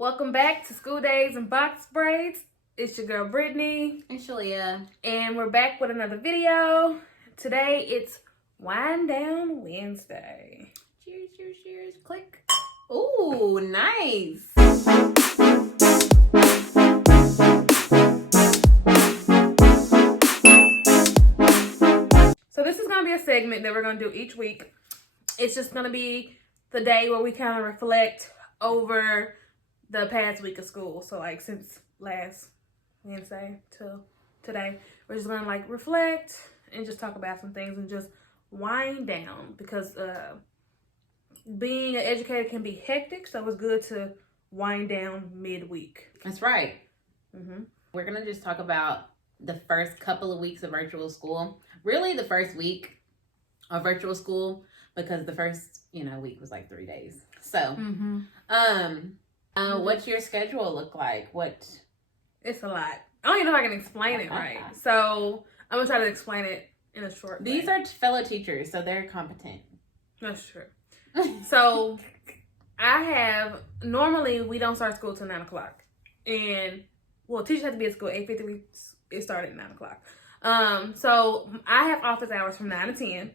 Welcome back to School Days and Box Braids. It's your girl Brittany. And Shalia. And we're back with another video. Today it's Wind Down Wednesday. Cheers, cheers, cheers. Click. Ooh, nice. So this is going to be a segment that we're going to do each week. It's just going to be the day where we kind of reflect over the past week of school. So like since last Wednesday till today, we're just gonna like reflect and just talk about some things and just wind down, because being an educator can be hectic, so it's good to wind down midweek. That's right. We're gonna just talk about the first couple of weeks of virtual school. Really the first week of virtual school, because the first week was like 3 days. So what's your schedule look like? It's a lot. I don't even know if I can explain it right. So I'm gonna try to explain it in a short way. These are fellow teachers, so they're competent. That's true. So normally we don't start school till 9 o'clock. And teachers have to be at school 8:50. It started at 9 o'clock. So I have office hours from 9 to 10.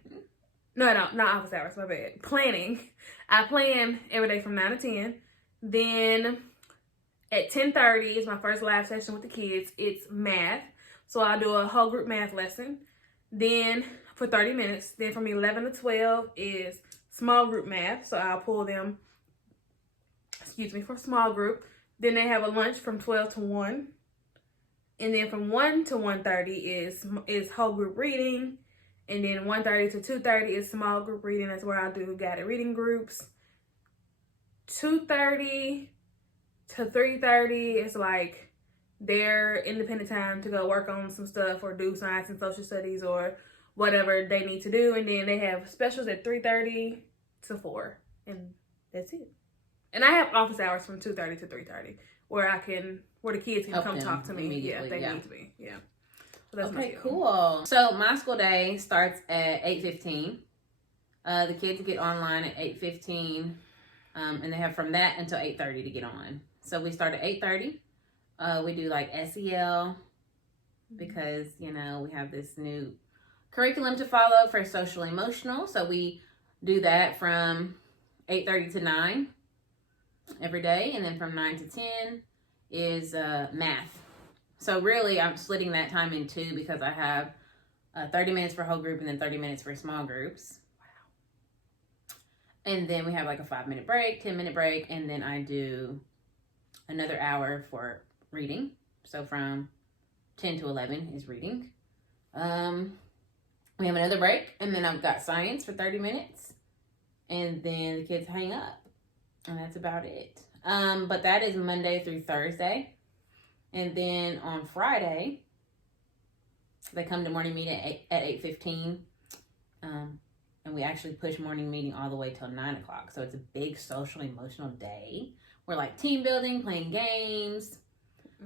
No, not office hours, my bad. Planning. I plan every day from 9 to 10. Then at 10:30 is my first live session with the kids. It's math. So I'll do a whole group math lesson. Then for 30 minutes. Then from 11 to 12 is small group math. So I'll pull them, for small group. Then they have a lunch from 12 to 1. And then from 1 to 1:30 is whole group reading. And then 1:30 to 2:30 is small group reading. That's where I'll do guided reading groups. 2:30 to 3:30 is like their independent time to go work on some stuff or do science and social studies or whatever they need to do. And then they have specials at 3:30 to 4. And that's it. And I have office hours from 2:30 to 3:30 where the kids can come talk to me if they need to be. Yeah. So that's okay, cool. So my school day starts at 8:15. The kids get online at 8:15. And they have from that until 8:30 to get on. So we start at 8:30. We do like SEL because, we have this new curriculum to follow for social emotional. So we do that from 8:30 to 9 every day. And then from 9 to 10 is math. So really I'm splitting that time in two because I have 30 minutes for whole group and then 30 minutes for small groups. And then we have like a 5-minute break, 10-minute break, and then I do another hour for reading. So from 10 to 11 is reading. We have another break, and then I've got science for 30 minutes. And then the kids hang up. And that's about it. But that is Monday through Thursday. And then on Friday, they come to morning meeting at 8:15. And we actually push morning meeting all the way till 9 o'clock. So it's a big social emotional day. We're like team building, playing games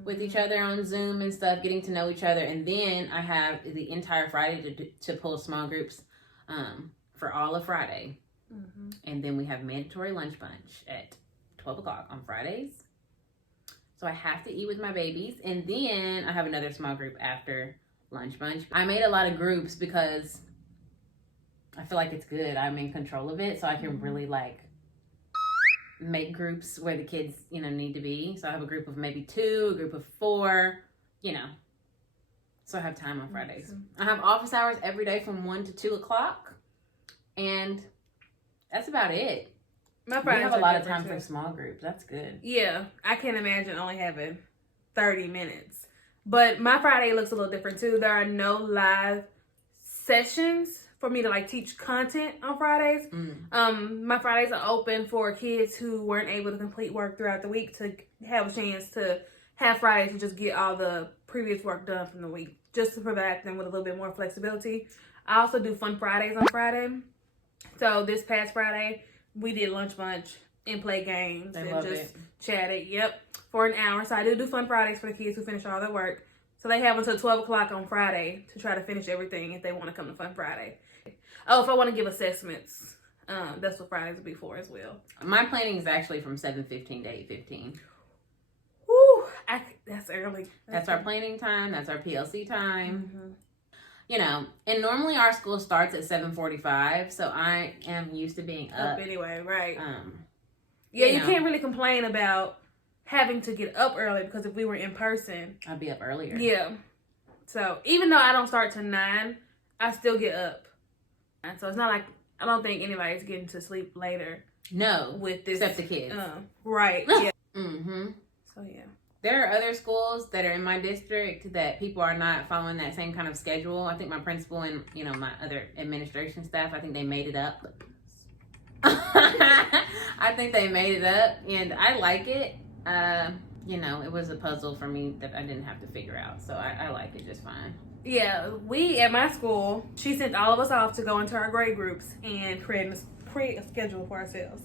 with each other on Zoom and stuff, getting to know each other. And then I have the entire Friday to pull small groups for all of Friday. And then we have mandatory lunch bunch at 12 o'clock on Fridays. So I have to eat with my babies. And then I have another small group after lunch bunch. I made a lot of groups because I feel like it's good. I'm in control of it, so I can really like make groups where the kids, need to be. So I have a group of maybe 2, a group of 4, So I have time on Fridays. I have office hours every day from 1 to 2 o'clock, and that's about it. We have a lot of time for small groups. That's good. Yeah, I can't imagine only having 30 minutes. But my Friday looks a little different too. There are no live sessions for me to like teach content on Fridays. My Fridays are open for kids who weren't able to complete work throughout the week to have a chance to have Fridays and just get all the previous work done from the week, just to provide them with a little bit more flexibility. I also do Fun Fridays on Friday. So this past Friday, we did lunch bunch and play games and just chatted. Yep, for an hour. So I do Fun Fridays for the kids who finish all their work. So they have until 12 o'clock on Friday to try to finish everything if they want to come to Fun Friday. Oh, if I want to give assessments, that's what Fridays will be for as well. My planning is actually from 7:15 to 8:15. That's early. That's our planning time. That's our PLC time. Mm-hmm. You know, and normally our school starts at 7:45, so I am used to being up anyway, right? Yeah, you can't really complain about having to get up early because if we were in person, I'd be up earlier. Yeah. So even though I don't start till 9, I still get up, and so it's not like I don't think anybody's getting to sleep later. No, with this, except the kids. Right. Yeah. Mm-hmm. So yeah. There are other schools that are in my district that people are not following that same kind of schedule. I think my principal and, my other administration staff, I think they made it up. I think they made it up, and I like it. It was a puzzle for me that I didn't have to figure out, so I like it just fine. Yeah, we at my school, she sent all of us off to go into our grade groups and create a schedule for ourselves.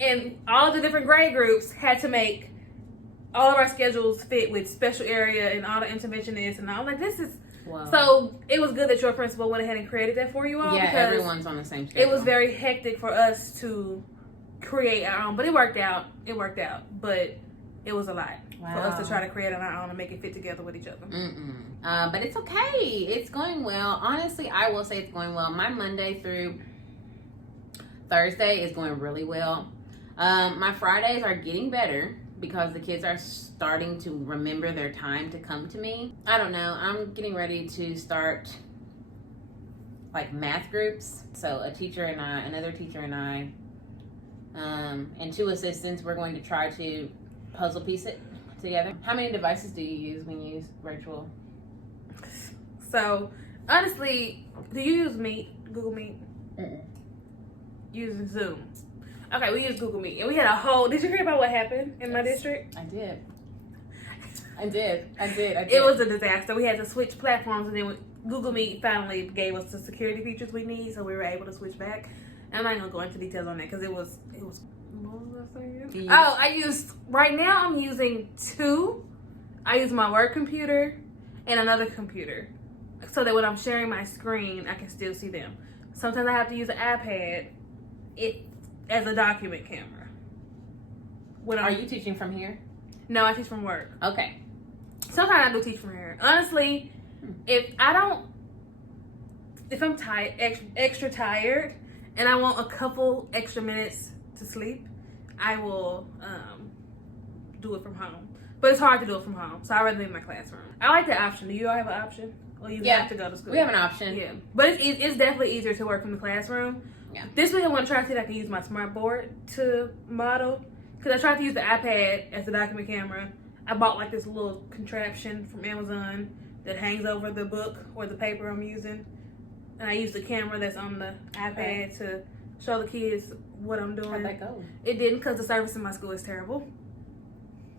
And all the different grade groups had to make all of our schedules fit with special area and all the interventionists and all. Like, this is... Wow. So, it was good that your principal went ahead and created that for you all. Yeah, everyone's on the same schedule. It was very hectic for us to create our own. But it worked out. But it was a lot for us to try to create on our own and make it fit together with each other. But it's okay. It's going well. Honestly, I will say it's going well. My Monday through Thursday is going really well. My Fridays are getting better because the kids are starting to remember their time to come to me. I don't know. I'm getting ready to start like math groups. So a teacher and I, another teacher and I, and 2 assistants, we're going to try to puzzle piece it together. How many devices do you use when you use virtual? So, honestly, do you use Meet, Google Meet? Using Zoom. Okay, we use Google Meet. And we had a whole... Did you hear about what happened in my district? I did. It was a disaster. We had to switch platforms, and then Google Meet finally gave us the security features we need, so we were able to switch back. I'm not going to go into details on that because it was... What was I saying? Right now I'm using 2. I use my work computer and another computer so that when I'm sharing my screen, I can still see them. Sometimes I have to use an iPad as a document camera. Are you teaching from here? No, I teach from work. Okay. Sometimes I do teach from here. Honestly, if I'm tired, extra tired, and I want a couple extra minutes to sleep, I will do it from home. But it's hard to do it from home, so I rather be in my classroom. I like the option. Do you all have an option? Or you have to go to school? We have an option. Yeah. But it's definitely easier to work from the classroom. Yeah. This week I want to try to see if I can use my smart board to model. Because I tried to use the iPad as the document camera. I bought like this little contraption from Amazon that hangs over the book or the paper I'm using. And I use the camera that's on the iPad to show the kids what I'm doing. How'd that go? It didn't, because the service in my school is terrible.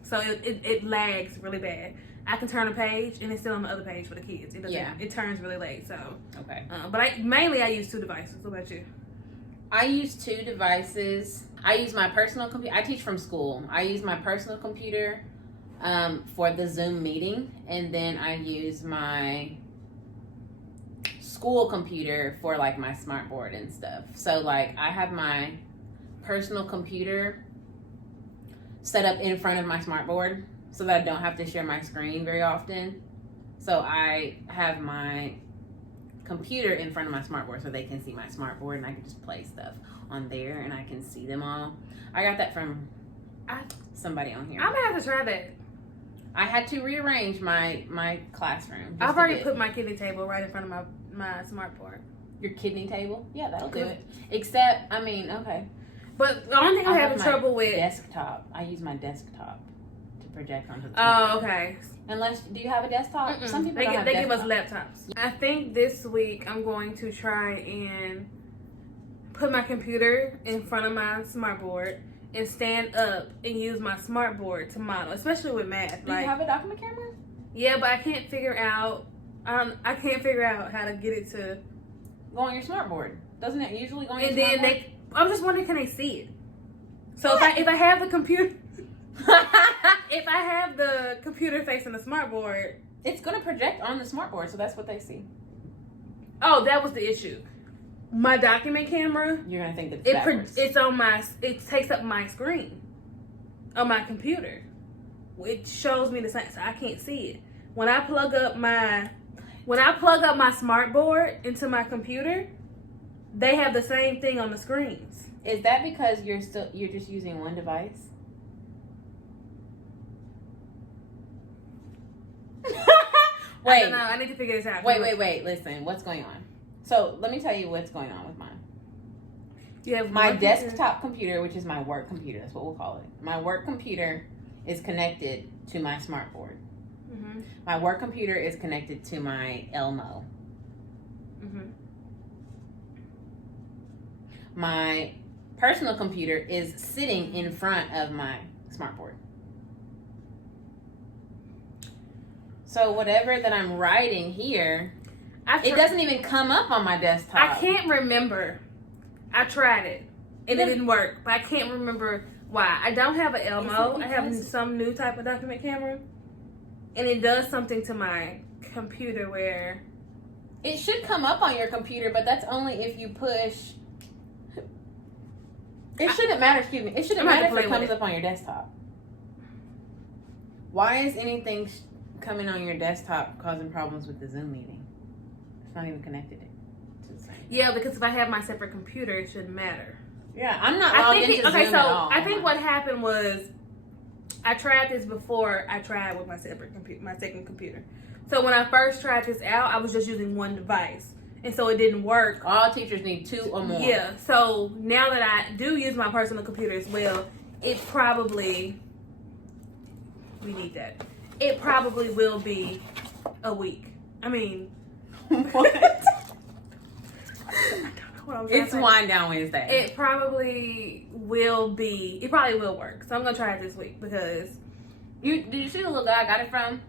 So it lags really bad. I can turn a page and it's still on the other page for the kids. It turns really late. So okay. But I use 2 devices. What about you? I use 2 devices. I use my personal computer. I teach from school. I use my personal computer for the Zoom meeting, and then I use my school computer for like my smart board and stuff. So like I have my personal computer set up in front of my smart board so that I don't have to share my screen very often. So I have my computer in front of my smart board so they can see my smart board, and I can just play stuff on there and I can see them all. I got that from somebody on here. I'm gonna have to try that. I had to rearrange my classroom. I've already put my kidney table right in front of my smart board. Your kidney table? Yeah, that'll do it. Except, okay. But the only thing I'm having trouble with... desktop. I use my desktop to project onto the Oh, okay. Unless, do you have a desktop? Mm-mm. Some people they give us laptops. I think this week I'm going to try and put my computer in front of my smart board and stand up and use my smart board to model, especially with math. Do you have a document camera? Yeah, but I can't figure out how to get it to go on your smart board. Doesn't it usually go on your and smart then board? I'm just wondering, can they see it? So if I have the computer if I have the computer facing the smart board, it's gonna project on the smart board, so that's what they see. Oh, that was the issue. My document camera, you're gonna think that it takes up my screen on my computer. it shows me the same, so I can't see it. When I plug up my smart board into my computer, they have the same thing on the screens. Is that because you're just using one device? I don't know. I need to figure this out. Wait. Listen, what's going on? So let me tell you what's going on with mine. You have my desktop computer, which is my work computer. That's what we'll call it. My work computer is connected to my smart board. Mm-hmm. My work computer is connected to my Elmo. Mm-hmm. My personal computer is sitting in front of my smart board. So whatever that I'm writing here, it doesn't even come up on my desktop. I can't remember. I tried it and it didn't work, but I can't remember why. I don't have an Elmo. I have some new type of document camera, and it does something to my computer where it should come up on your computer, but that's only if you push. It shouldn't matter. Excuse me. It shouldn't matter if it comes up on your desktop. Why is anything coming on your desktop causing problems with the Zoom meeting? It's not even connected to the same. Yeah, because if I have my separate computer, it shouldn't matter. Yeah, I'm not logged into Zoom at all. I think what happened was I tried this before I tried with my separate computer, my second computer. So when I first tried this out, I was just using one device, and so it didn't work. All teachers need 2 or more. Yeah. So now that I do use my personal computer as well, it probably will be a week. I mean, what? It's Wind Down Wednesday. It probably will work. So I'm gonna try it this week because did you see the little guy I got it from?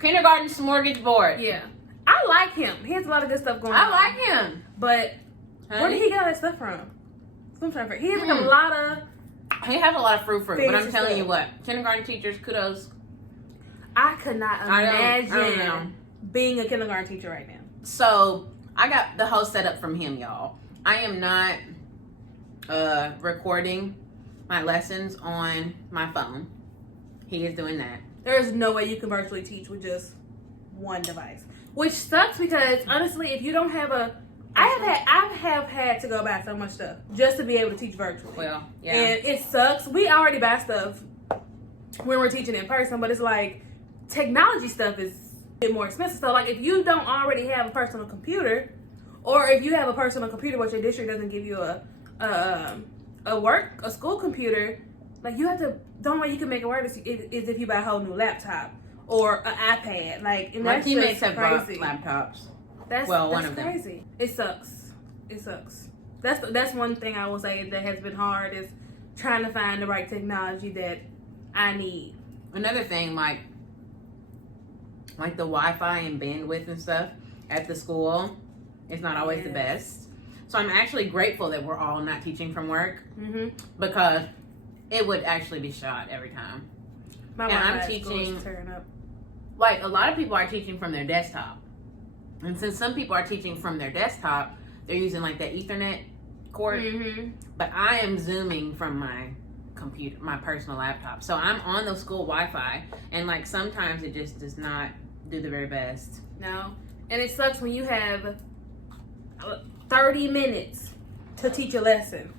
Kindergarten Smorgasbord. Yeah. I like him. He has a lot of good stuff going on. I like him. But where did he get all that stuff from? He has like a lot of He has a lot of fruit, but I'm telling you what, kindergarten teachers, kudos. I could not imagine being a kindergarten teacher right now. So I got the whole setup from him, y'all. I am not recording my lessons on my phone. He is doing that. There's no way you can virtually teach with just one device, which sucks because honestly, if you don't have I have had to go buy so much stuff just to be able to teach virtually. Well, yeah, and it sucks. We already buy stuff when we're teaching in person, but it's like technology stuff is a bit more expensive. So like if you don't already have a personal computer, or if you have a personal computer but your district doesn't give you a school computer, like you have to. The only way you can make it work is if you buy a whole new laptop or an iPad. Like, and my teammates have bought laptops. That's one of crazy. Them. It sucks. That's one thing I will say that has been hard is trying to find the right technology that I need. Another thing, like the Wi-Fi and bandwidth and stuff at the school is not always the best. So I'm actually grateful that we're all not teaching from work because it would actually be shot every time. I'm teaching. Like a lot of people are teaching from their desktop, and since some people are teaching from their desktop, they're using like that Ethernet cord. But I am Zooming from my computer, my personal laptop. So I'm on the school Wi-Fi, and like sometimes it just does not do the very best. No, and it sucks when you have 30 minutes to teach a lesson,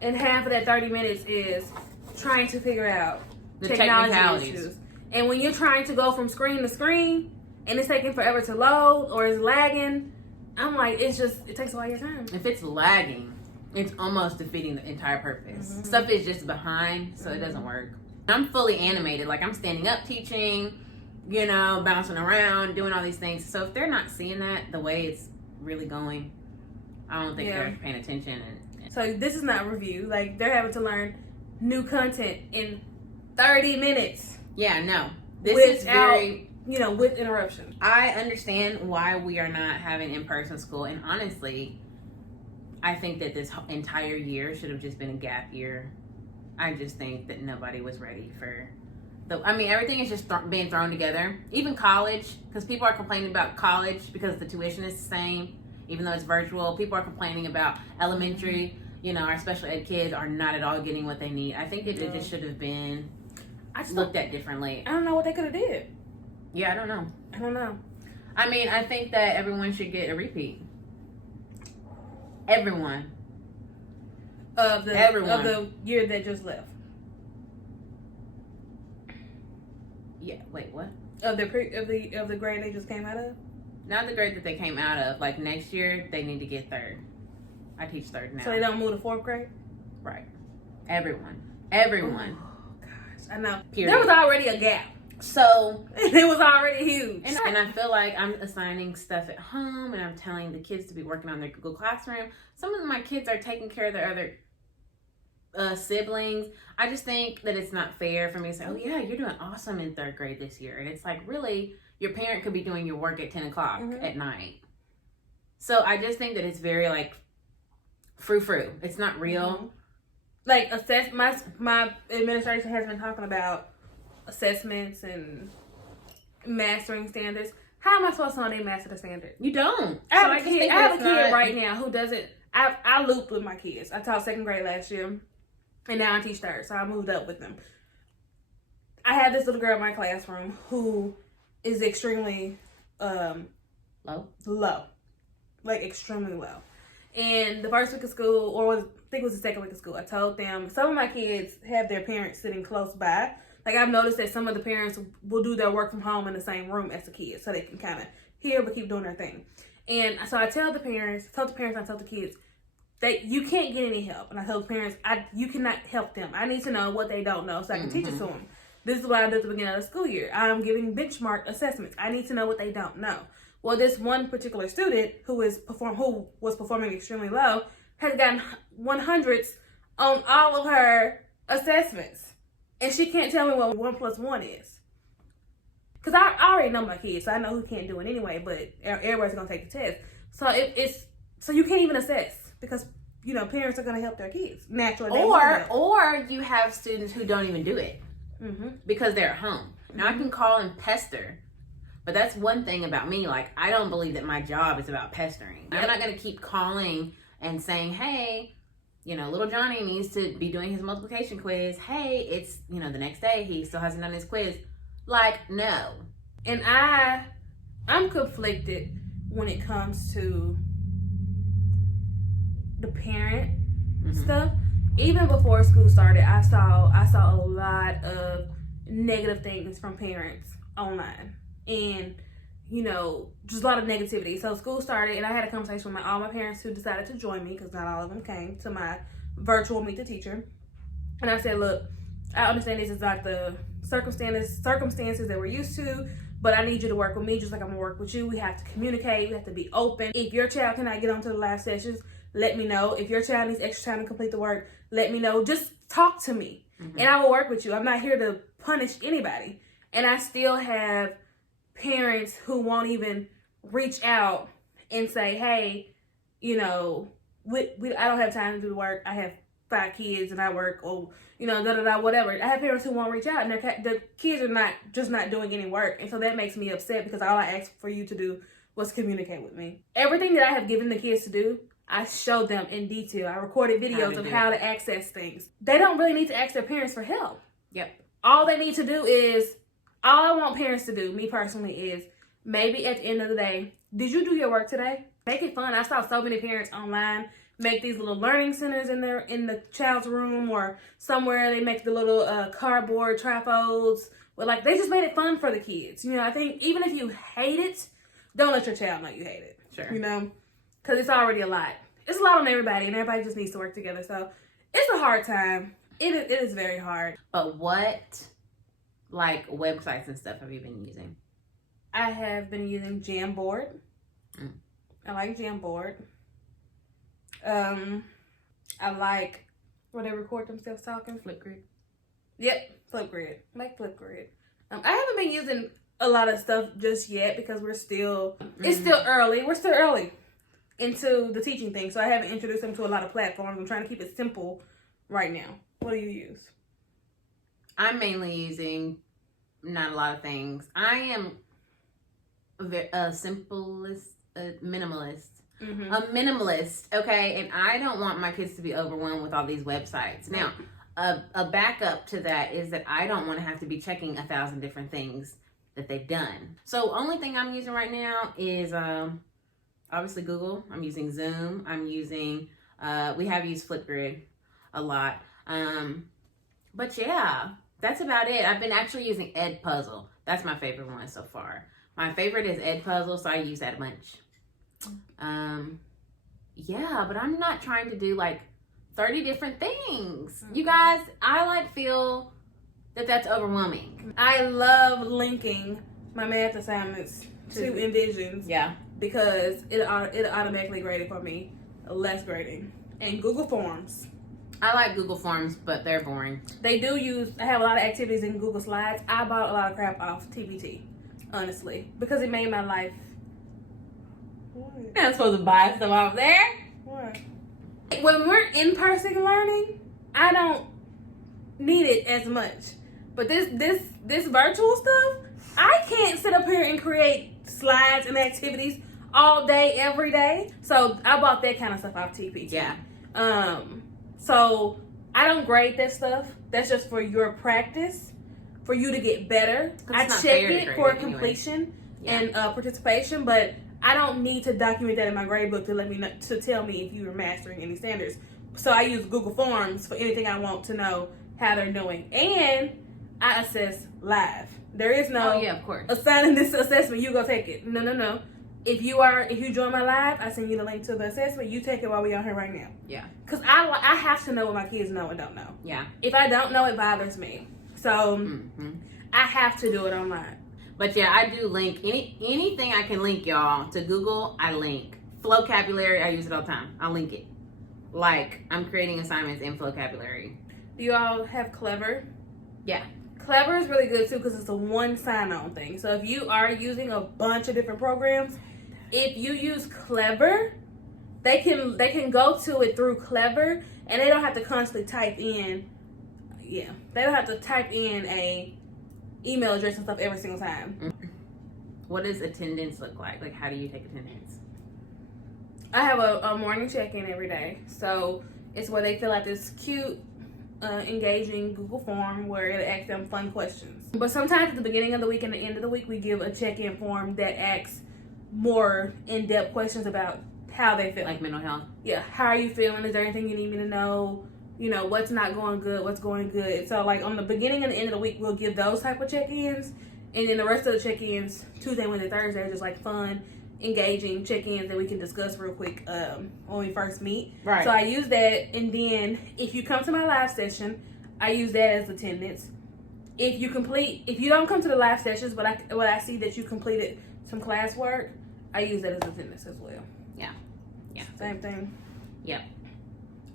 and half of that 30 minutes is trying to figure out the technology issues. And when you're trying to go from screen to screen, and it's taking forever to load or it's lagging, I'm like, it takes a lot of your time. If it's lagging, it's almost defeating the entire purpose. Stuff is just behind, so it doesn't work. I'm fully animated, like I'm standing up teaching, bouncing around, doing all these things. So if they're not seeing that the way it's really going, I don't think they're paying attention. So this is not review. Like they're having to learn new content in 30 minutes. Yeah, no. This is very, with interruption. I understand why we are not having in-person school. And honestly, I think that this entire year should have just been a gap year. I just think that nobody was ready for everything is just being thrown together. Even college, because people are complaining about college because the tuition is the same, even though it's virtual. People are complaining about elementary, our special ed kids are not at all getting what they need. I think it just should have been looked at differently. I don't know what they could have did. Yeah, I don't know. I mean, I think that everyone should get a repeat. Everyone. Of the year that just left. Yeah. Wait. What? Of the grade they just came out of. Not the grade that they came out of. Like next year, they need to get third. I teach third now. So they don't move to fourth grade. Right. Everyone. Oh gosh, I know. Period. There was already a gap. So it was already huge. And I feel like I'm assigning stuff at home, and I'm telling the kids to be working on their Google Classroom. Some of my kids are taking care of their other siblings. I just think that it's not fair for me to say, oh yeah, you're doing awesome in third grade this year. And it's like, really, your parent could be doing your work at 10 o'clock at night. So I just think that it's very like frou-frou. It's not real. Like my administration has been talking about assessments and mastering standards. How am I supposed to know they master the standard? You don't. I have a kid right now who doesn't. I looped with my kids. I taught second grade last year, and now I teach third, so I moved up with them. I have this little girl in my classroom who is extremely low, like extremely low. And the first week of school, I think it was the second week of school, I told them some of my kids have their parents sitting close by. Like I've noticed that some of the parents will do their work from home in the same room as the kids, so they can kind of hear but keep doing their thing. And so I tell the parents, I tell the kids that you can't get any help. And I tell the parents, you cannot help them. I need to know what they don't know so I can teach it to them. This is what I do at the beginning of the school year. I'm giving benchmark assessments. I need to know what they don't know. Well, this one particular student who was performing extremely low has gotten 100s on all of her assessments. And she can't tell me what 1 + 1 is. Because I already know my kids, so I know who can't do it anyway, but everybody's going to take the test. So so you can't even assess because, parents are going to help their kids naturally. Or you have students who don't even do it because they're at home. Now, I can call and pester, but that's one thing about me. Like, I don't believe that my job is about pestering. Yep. I'm not going to keep calling and saying, hey, little Johnny needs to be doing his multiplication quiz. Hey, it's, the next day he still hasn't done his quiz. Like, no. And I'm conflicted when it comes to the parent stuff. Even before school started, I saw a lot of negative things from parents online. And, just a lot of negativity. So school started, and I had a conversation with all my parents who decided to join me, because not all of them came to my virtual Meet the Teacher. And I said, look, I understand this is not the circumstances that we're used to, but I need you to work with me just like I'm gonna work with you. We have to communicate. We have to be open. If your child cannot get onto the live sessions, let me know. If your child needs extra time to complete the work, let me know. Just talk to me, and I will work with you. I'm not here to punish anybody. And I still have parents who won't even reach out and say, hey, I don't have time to do the work. I have 5 kids and I work, or, whatever. I have parents who won't reach out, and the kids are not doing any work. And so that makes me upset, because all I asked for you to do was communicate with me. Everything that I have given the kids to do, I showed them in detail. I recorded videos of how to access things. They don't really need to ask their parents for help. Yep. All they need to do is, all I want parents to do, me personally, is maybe at the end of the day, did you do your work today? Make it fun. I saw so many parents online make these little learning centers in the child's room or somewhere. They make the little cardboard tripods. But they just made it fun for the kids. I think even if you hate it, don't let your child know you hate it. Sure. Because it's already a lot. It's a lot on everybody, and everybody just needs to work together. So it's a hard time. It is very hard. But what, websites and stuff have you been using? I have been using Jamboard. I like Jamboard. I like where they record themselves talking. Flipgrid. Yep, Flipgrid. I like Flipgrid. I haven't been using a lot of stuff just yet, because it's still early. We're still early into the teaching thing, so I haven't introduced them to a lot of platforms. I'm trying to keep it simple right now. What do you use? I'm mainly using not a lot of things. I am a minimalist. A minimalist, okay? And I don't want my kids to be overwhelmed with all these websites. Now, a backup to that is that I don't want to have to be checking 1,000 different things that they've done. So only thing I'm using right now is obviously Google. I'm using Zoom. I'm using, we have used Flipgrid a lot. But yeah, that's about it. I've been actually using EdPuzzle. That's my favorite one so far. My favorite is EdPuzzle, so I use that a bunch. Yeah, but I'm not trying to do like 30 different things. You guys, I feel that that's overwhelming. I love linking my math assignments to Envisions. Yeah. Because it automatically graded for me, less grading. And Google Forms. I like Google Forms, but they're boring. I have a lot of activities in Google Slides. I bought a lot of crap off TPT, honestly, because it made my life. What? You're not supposed to buy stuff off there. What? When we're in-person learning, I don't need it as much. But this virtual stuff, I can't sit up here and create slides and activities all day, every day. So I bought that kind of stuff off TPT. Yeah. So I don't grade that stuff. That's just for your practice, for you to get better. I check it for completion and participation, but I don't need to document that in my grade book to tell me if you are mastering any standards. So I use Google Forms for anything I want to know how they're doing, and I assess live. There is no of course. Assigning this assessment, you go take it. No. If you join my live, I send you the link to the assessment. You take it while we're on here right now. Yeah. Because I have to know what my kids know and don't know. Yeah. If I don't know, it bothers me. So I have to do it online. But yeah, I do link anything I can link, y'all, to Google. I link Flocabulary. I use it all the time. I link it. Like I'm creating assignments in Flocabulary. Do you all have Clever? Yeah. Clever is really good too because it's a one sign-on thing. So if you are using a bunch of different programs, if you use Clever, they can go to it through Clever, and they don't have to constantly type in. Yeah, they don't have to type in a email address and stuff every single time. What does attendance look like? Like, how do you take attendance? I have a morning check-in every day, so it's where they fill out this cute, engaging Google form where it asks them fun questions. But sometimes at the beginning of the week and the end of the week, we give a check-in form that asks more in-depth questions about how they feel. Like mental health? Yeah. How are you feeling? Is there anything you need me to know? You know, what's not going good? What's going good? So, like, on the beginning and the end of the week, we'll give those type of check-ins. And then the rest of the check-ins, Tuesday, Wednesday, Thursday, are just, like, fun, engaging check-ins that we can discuss real quick when we first meet. Right. So, I use that. And then, if you come to my live session, I use that as attendance. If you don't come to the live sessions, but I see that you completed some classwork, I use that as attendance as well. Yeah. Same thing. Yep.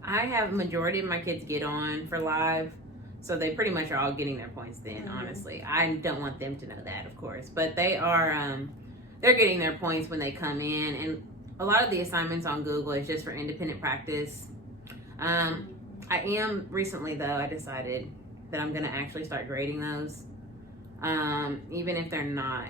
I have a majority of my kids get on for live, so they pretty much are all getting their points then, honestly. I don't want them to know that, of course, but they are, they're getting their points when they come in, and a lot of the assignments on Google is just for independent practice. Recently though, I decided that I'm going to actually start grading those, even if they're not,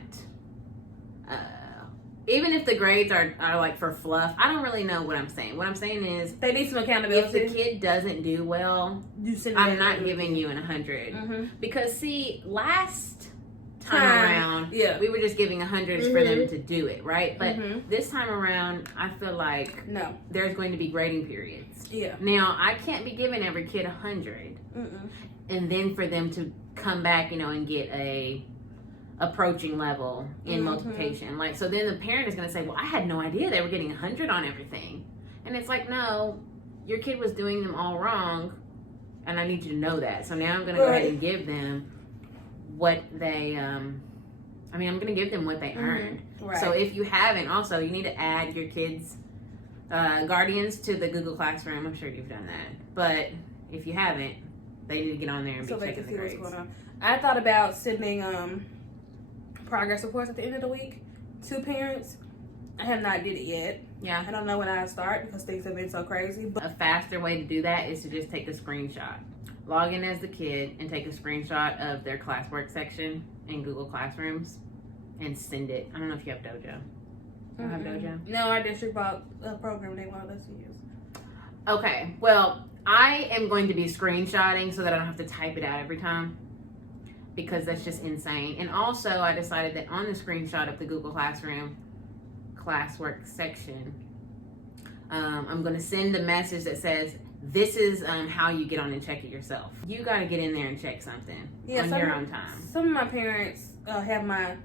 even if the grades are like for fluff. I don't really know what I'm saying. What I'm saying is, they need some accountability. If the kid doesn't do well, I'm not giving you an 100. Because see, last time around, we were just giving 100s for them to do it, right? But this time around, I feel like there's going to be grading periods. Yeah. Now, I can't be giving every kid 100, and then for them to come back, and get a approaching level in multiplication. Like, so then the parent is going to say, well, I had no idea they were getting 100 on everything. And it's like, no, your kid was doing them all wrong, and I need you to know that. So now I'm going to go ahead and give them what they, I'm going to give them what they earned. Right. So if you haven't, also, you need to add your kids' guardians to the Google Classroom. I'm sure you've done that. But if you haven't, they need to get on there and be checking the grades. What's going on. I thought about sending progress reports at the end of the week to parents. I have not did it yet. Yeah. I don't know when I'll start because things have been so crazy. But a faster way to do that is to just take a screenshot. Log in as the kid and take a screenshot of their classwork section in Google Classrooms and send it. I don't know if you have Dojo. You don't have Dojo? No, our district bought a program they wanted us to use. Okay. Well, I am going to be screenshotting so that I don't have to type it out every time, because that's just insane. And also, I decided that on the screenshot of the Google Classroom classwork section, I'm going to send a message that says, this is how you get on and check it yourself. You got to get in there and check something on your own time. Some of my parents have my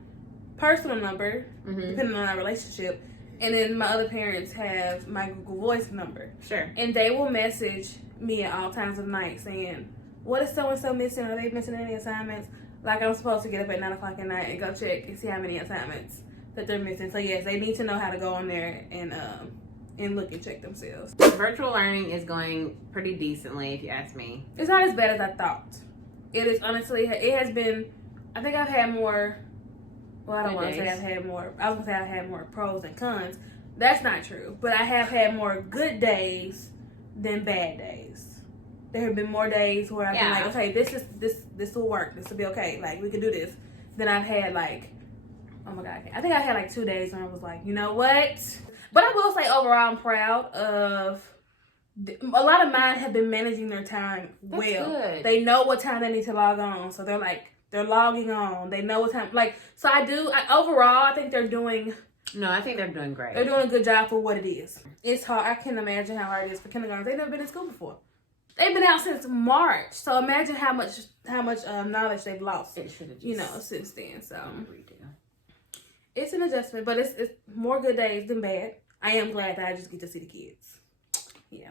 personal number, depending on our relationship, and then my other parents have my Google Voice number. Sure. And they will message me at all times of the night saying, what is so-and-so missing? Are they missing any assignments? Like, I'm supposed to get up at 9 o'clock at night and go check and see how many assignments that they're missing. So, yes, they need to know how to go on there and look and check themselves. Virtual learning is going pretty decently, if you ask me. It's not as bad as I thought. It is, honestly, it has been, I think I've had more, well, I don't want to say I've had more, I was going to say I've had more pros and cons. That's not true. But I have had more good days than bad days. There have been more days where I've been like, okay, this will work. This will be okay. Like, we can do this. Then I've had like, oh my God, I think I had like 2 days when I was like, you know what? But I will say overall, I'm proud of, a lot of mine have been managing their time well. Good. They know what time they need to log on. So they're logging on. They know what time, overall, I think they're doing. No, I think they're doing great. They're doing a good job for what it is. It's hard. I can't imagine how hard it is for kindergartners. They've never been in school before. They've been out since March. So imagine how much knowledge they've lost. It should have just, since then. So it's an adjustment, but it's more good days than bad. I am glad that I just get to see the kids. Yeah.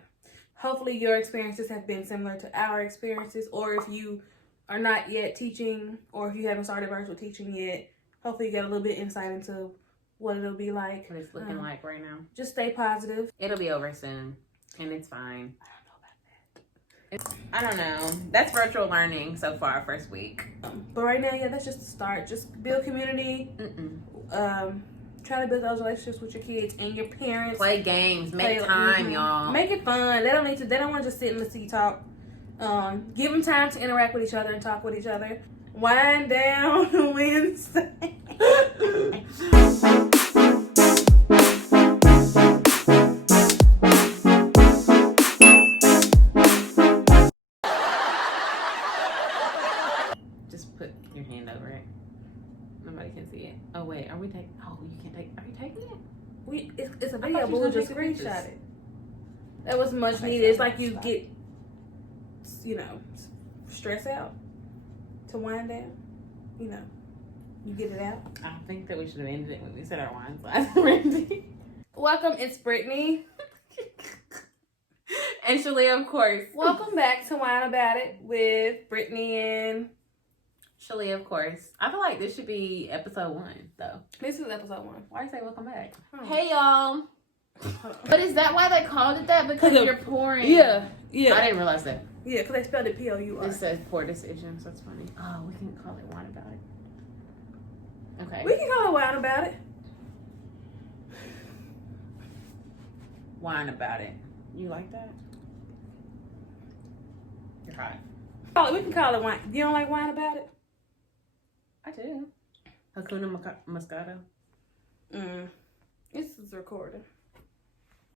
Hopefully your experiences have been similar to our experiences, or if you are not yet teaching, or if you haven't started virtual teaching yet, hopefully you get a little bit insight into what it'll be like. What it's looking like right now. Just stay positive. It'll be over soon, and it's fine. I don't know. That's virtual learning so far, first week. But right now, yeah, that's just the start. Just build community. Try to build those relationships with your kids and your parents. Play games. Make time, y'all. Make it fun. They don't want to just sit and listen to you talk. Give them time to interact with each other and talk with each other. Wind down Wednesday. Put your hand over it. Nobody can see it. Oh wait, are we taking? Oh, you can't take. Are you taking it? It's a video, but we'll just screenshot it. That was much needed. It's like you get, stress out to wind down. You get it out. I think that we should have ended it when we said our wine slides, Randy. Welcome, it's Brittany. And Shalia, of course. Welcome back to Wine About It with Brittany and Shalia, of course. I feel like this should be episode 1, though. This is episode 1. Why do you say welcome back? Oh. Hey, y'all. But is that why they called it that? Because you're pouring? Yeah. I didn't realize that. Yeah, because they spelled it P-O-U-R. It says poor decisions. That's funny. Oh, we can call it Wine About It. Okay. We can call it Wine About It. Wine About It. You like that? You're hot. Oh, we can call it wine. You don't like Wine About It? I do. Hakuna Matata. This is recording.